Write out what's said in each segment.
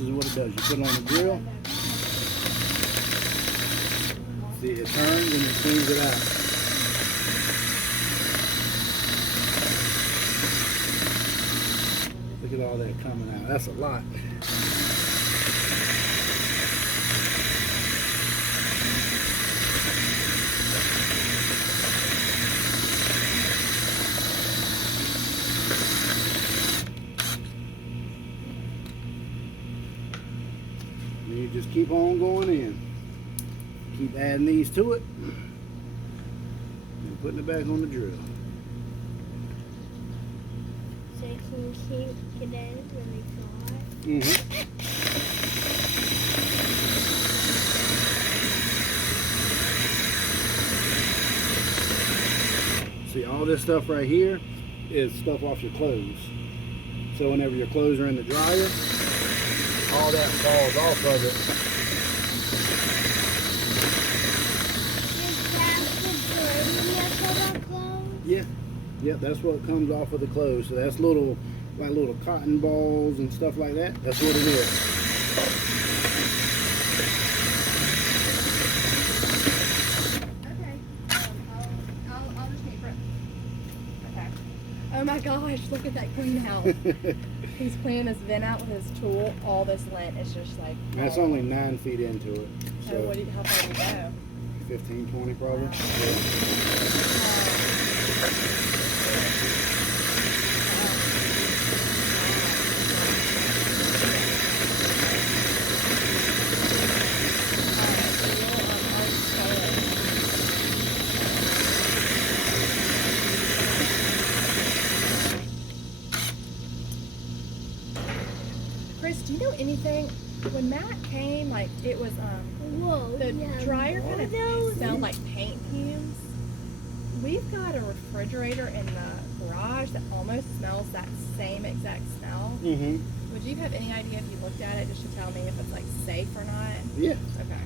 this is what it does. You put it on the grill. See, it turns and you squeeze it out. Look at all that coming out. That's a lot. And you just keep on going in. Keep adding these to it and putting it back on the drill. So can you keep it in really far? See, all this stuff right here is stuff off your clothes. So whenever your clothes are in the dryer, all that falls off of it. Yeah, yeah, that's what comes off of the clothes. So that's little, like little cotton balls and stuff like that. That's what it is. Okay. I'll just pay for it. Okay. Oh my gosh, look at that clean out. He's cleaning this vent out with his tool. All this lint is just like. That's only 9 feet into it. So So how far do you go? 15, 20 probably. Wow. Yeah. Chris, do you know anything? When Matt came, like it was Whoa, the yeah, dryer kind of those? smelled like paint fumes. We've got a refrigerator in the garage that almost smells that same exact smell. Mm-hmm. Would you have any idea if you looked at it just to tell me if it's like safe or not? Yeah. Okay.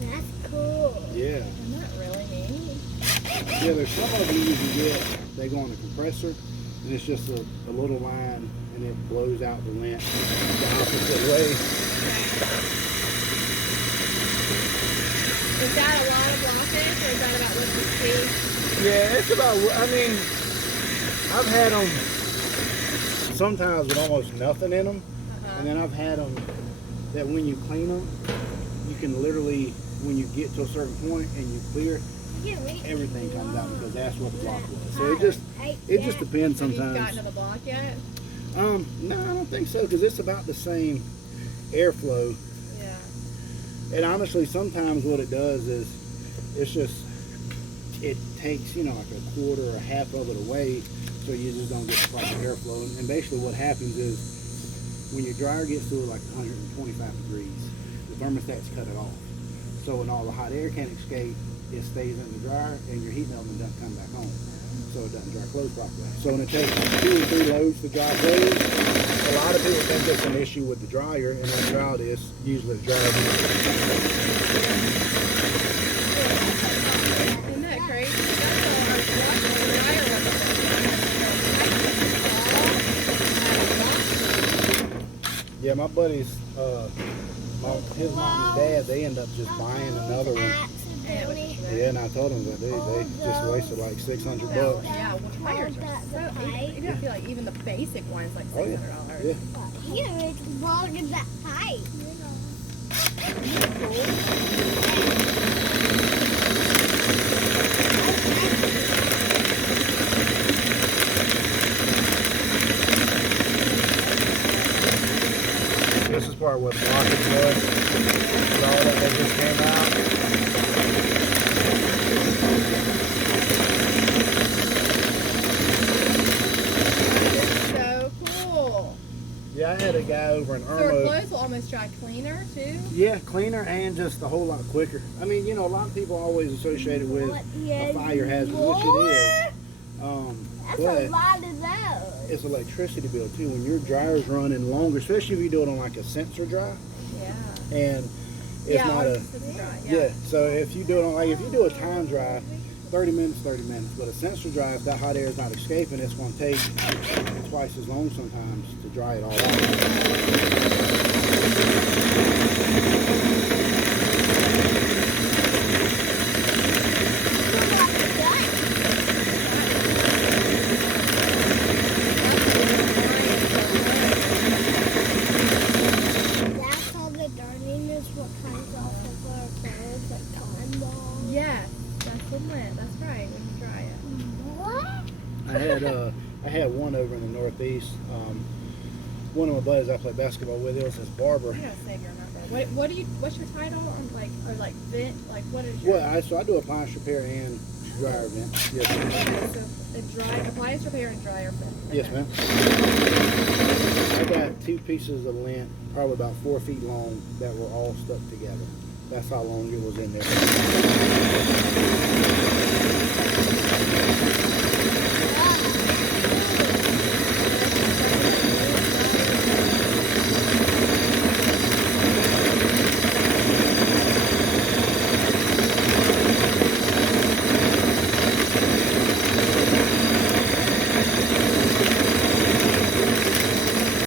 That's cool. Yeah. Isn't that really neat? Yeah, there's some of these you can get, they go on a compressor, and it's just a little line, and it blows out the lint the opposite way. Is that a lot of blockage, or is that about what you see? Yeah, it's about, I mean, I've had them sometimes with almost nothing in them, and then I've had them that when you clean them, you can literally, when you get to a certain point and you clear, everything comes out because that's what the block was. So it just depends Have you sometimes. gotten to the block yet? No, I don't think so, because it's about the same airflow. Yeah. And honestly, sometimes what it does is, it's just, it takes, you know, like a quarter or half of it away, so you just don't get the proper airflow. And basically what happens is, when your dryer gets to like 125 degrees, the thermostat's cut it off. So when all the hot air can escape, it stays in the dryer, and your heat element doesn't come back on. So it doesn't dry clothes properly. So when it takes 2 or 3 loads to dry clothes, a lot of people think it's an issue with the dryer, and in reality, it's usually the dryer. Isn't that crazy? That's all our dryer was. Yeah, my buddies, his mom and dad, they end up just buying another one. Accidentally. Yeah, and I told them that they just wasted like $600 bucks. Yeah, well, tires are so. You don't feel like even the basic one's like Oh yeah, $600. yeah. Here, it's longer than that pipe. This is part where the blockage was. With all that just came out. So cool. Yeah, I had a guy over in So our Irmo. clothes will almost dry cleaner too. Yeah, cleaner and just a whole lot quicker. I mean, you know, a lot of people always associate it with a fire hazard, which it is. That's a But lot of those. it's electricity bill too. When your dryer's running longer, especially if you do it on like a sensor dry, Yeah. and it's not ours a is dry, yeah. So if you do it on, like, if you do a time dry, 30 minutes, 30 minutes. But a sensor dry, if that hot air is not escaping, it's going to take twice as long sometimes to dry it all That's all the darning is what comes off of our clothes, like cotton balls. Yeah, that's the lint. That's right. When you dry it. What? I had one over in the Northeast. One of my buddies I play basketball with, it was his barber. I gotta save your number. What's your title on like vent? Like what is your? Well, so I do appliance repair and dryer vent. Yes, ma'am. Okay, so the appliance repair and dryer vent. Yes, ma'am. I got 2 pieces of lint, probably about 4 feet long, that were all stuck together. That's how long it was in there.